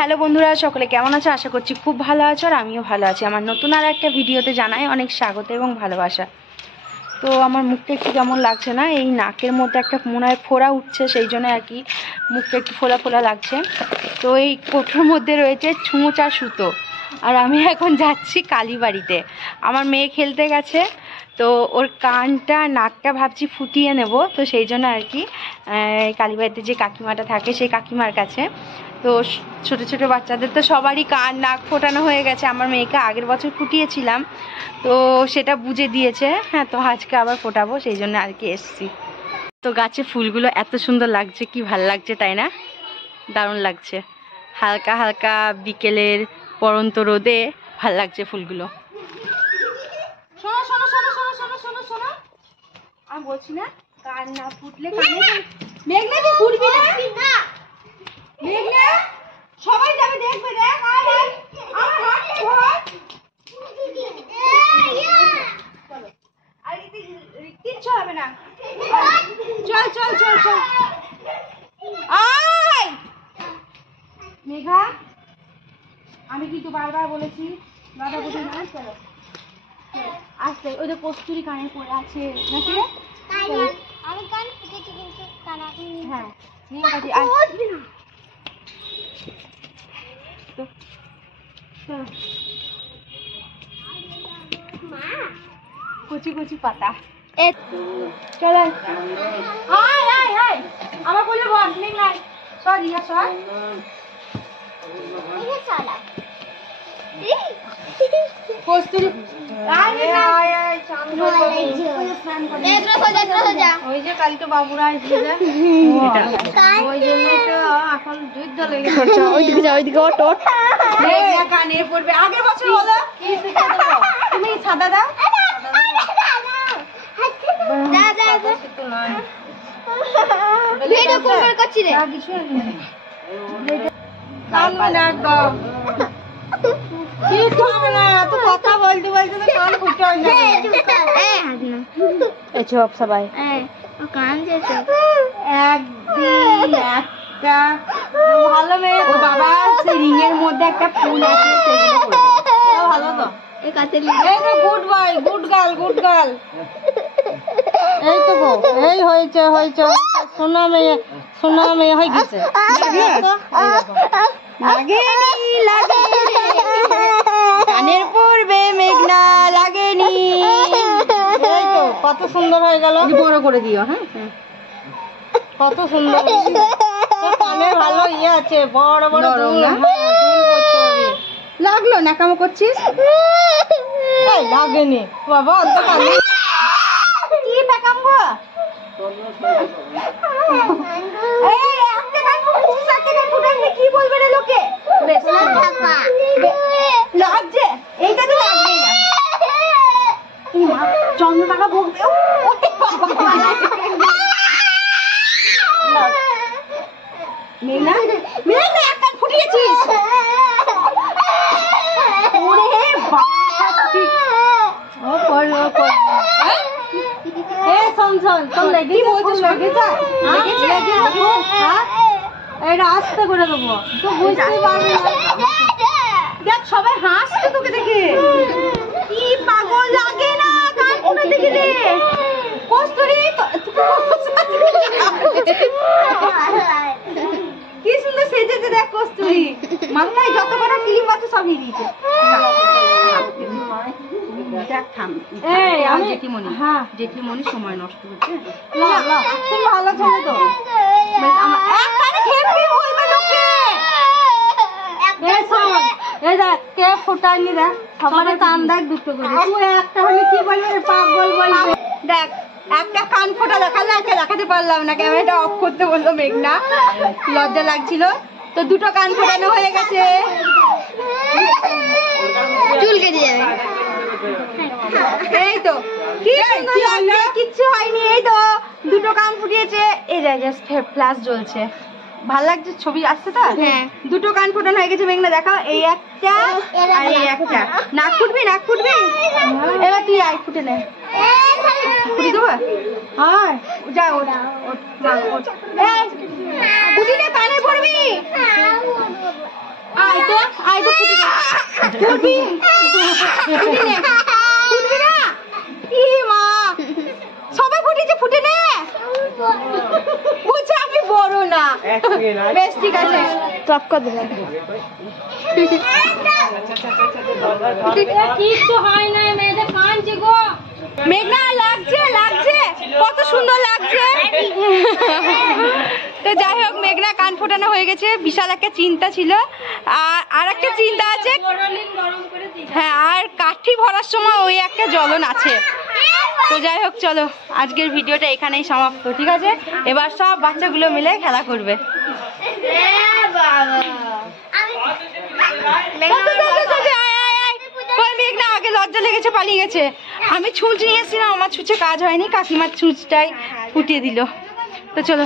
Hello বন্ধুরা, সকলে কেমন আছো? আশা করছি খুব ভালো আছো আর আমিও ভালো আছি। আমার নতুন আর একটা ভিডিওতে জানাই অনেক স্বাগত এবং ভালোবাসা। তো আমার মুখটা একটু কেমন লাগছে না, এই নাকের মধ্যে একটা মনে হয় ফোড়া উঠছে, সেই জন্য আর কি মুখটা একটু ফোলা ফোলা লাগছে। তো এই কোটোর মধ্যে রয়েছে ছুঁচ আর সুতো, আর আমি এখন যাচ্ছি কালীবাড়িতে। আমার মেয়ে খেলতে গেছে, তো ওর কানটা নাকটা ভাবছি ফুটিয়ে নেব। তো সেই জন্য আর কি কালীবাড়িতে যে কাকিমাটা থাকে সেই কাকিমার কাছে। তো ছোটো ছোটো বাচ্চাদের তো সবারই কান নাক ফোটানো হয়ে গেছে। আমার মেয়েকে আগের বছর ফুটিয়েছিলাম, তো সেটা বুঝে দিয়েছে। হ্যাঁ, তো আজকে আবার ফোটাবো, সেই জন্য আর কি এসছি। তো গাছে ফুলগুলো এত সুন্দর লাগছে, কি ভাল লাগছে তাই না? দারুণ লাগছে, হালকা হালকা বিকেলের পরন্ত রোদে ভাল লাগছে ফুলগুলো। শোনো শোনো শোনো শোনো শোনো শোনো শোনো, আমি বলছি না কান না ফুটলে কানে মেঘনা তুই ফুটবি না, মেঘনা সবাই যাবে দেখবে, দেখ আমার হাত ধর। চলো, আর কিচ্ছু হবে না, চল চল চল চল। আয় মেঘা, আমি কিন্তু বারবার বলেছি বাবা বলছি না। চলো আসতে, ওই যে কস্তুরি কানে পড়ে আছে নাকি রে? আমি কান ফুটেছি কিন্তু কান এখন হ্যাঁ নিয়ে কাটি। কুচি কুচি পাতা, চলো আয় আয় আয়, আমার বললে বল মেঘনা সর রিয়া সর। কস্তুরি ওই যে কালি তো বাবুরা আসবে, ওই জন্য তো এখন যুদ্ধ লেগে গেছে। ওইদিকে যা, ওইদিকে ওঠ ওঠ, কানে পড়বে। আগের বছর হলো তুমি সাদা দাও, কথা বলতে বলতে তো কান ফুটে হয় না। চুপ সবাই, একদিন একটা ভালো মেয়ে তো বাবা, সেই রিং এর মধ্যে একটা ফুল আছে, সেগুলো পড়বে ভালো। তো এই তো good boy, good girl, good girl. এই তো গো, এই হয়েছে হয়েছে, সোনা মেয়ে, সোনা মেয়ে হয়ে গেছে। কানের পড়বে মেঘনা, লাগেনি। এই তো কত সুন্দর হয়ে গেল, বড় করে দিও। হ্যাঁ কত সুন্দর কানে, ভালো ইয়ে আছে, বড় বড় দুল। লাগলো নাকামো করছিস? লাগেনি বাবা, অত কানে কি নাকাম গো। কি বলবে রে লোকে, লাগছে এইটা তো লাগবেই না। চন্দ্র টাকা ভোগ দেও, মেঘনা মেঘনা এক কান ফুটিয়েছিস। আস্তে করে দেবো তো বুঝতে পারবি না। দেখ সবাই হাসছে তোকে দেখে, কি পাগল লাগে না কান ফুটাতে গেলে। কস্তুরি কি সুন্দর সেজেছে, দেখ কস্তুরি মাথায় যত কটা ক্লিপ আছে সব নিয়ে দিয়েছে। জেঠিমণি, হ্যাঁ জেঠিমণি সময় নষ্ট করছে। তুমি ভালো ছেলে তো, কে ফোটায়নি দেখ, সবার কান দেখ দুটো করে, তুই একটা হলে কি বলবে পাগল বলবে। দেখ একটা কান ফোটা দেখালে, দেখাতে পারলাম না, ক্যামেরাটা অফ করতে বললো মেঘনা, লজ্জা লাগছিল। তো দুটো কান ফোটানো হয়ে গেছে, চুল কেটে যাবে। এই তো কি সুন্দর লাগছে, কিচ্ছু হয়নি। এই তো দুটো কান ফুটিয়েছে, এই জায়গায় ফ্ল্যাশ জ্বলছে, ভাল লাগছে, ছবি আসছে তো। হ্যাঁ দুটো কান ফোটানো হয়ে গেছে। মেঘনা দেখাও, এই একটা আর এই একটা। নাক ফুটবি, নাক ফুটবি, এবার তুই আয় ফুটে নে, ফুটি দেবো। হ্যাঁ যা ফুটি নে, কানে পড়বি। তো আয় তো ফুটি দে। ফুটবি ফুটি নে ফুটবি না ই মা সবাই ফুটেছে ফুটে নে বলছে আমি বড় না বেশ ঠিক আছে চপ কর দেবে কিচ্ছু হয় না মেয়েদের কাঁদছে গো মেঘনা লাগছে লাগছে কত সুন্দর লাগছে তো যাই হোক মেঘনা কান ফোটানো হয়ে গেছে বিশাল একটা চিন্তা ছিল আর একটা চিন্তা আছে হ্যাঁ আর কাঠি ভরার সময় ওই একটা জ্বলন আছে তো যাই হোক চলো আজকের ভিডিওটা এখানেই সমাপ্ত ঠিক আছে এবার সব বাচ্চাগুলো মিলে খেলা করবে মেঘনা আগে লজ্জা লেগেছে পালিয়ে গেছে আমি ছুঁচ নিয়ে এসেছিলাম আমার ছুঁচে কাজ হয়নি কাকিমার ছুঁচটাই ফুটিয়ে দিল তো চলো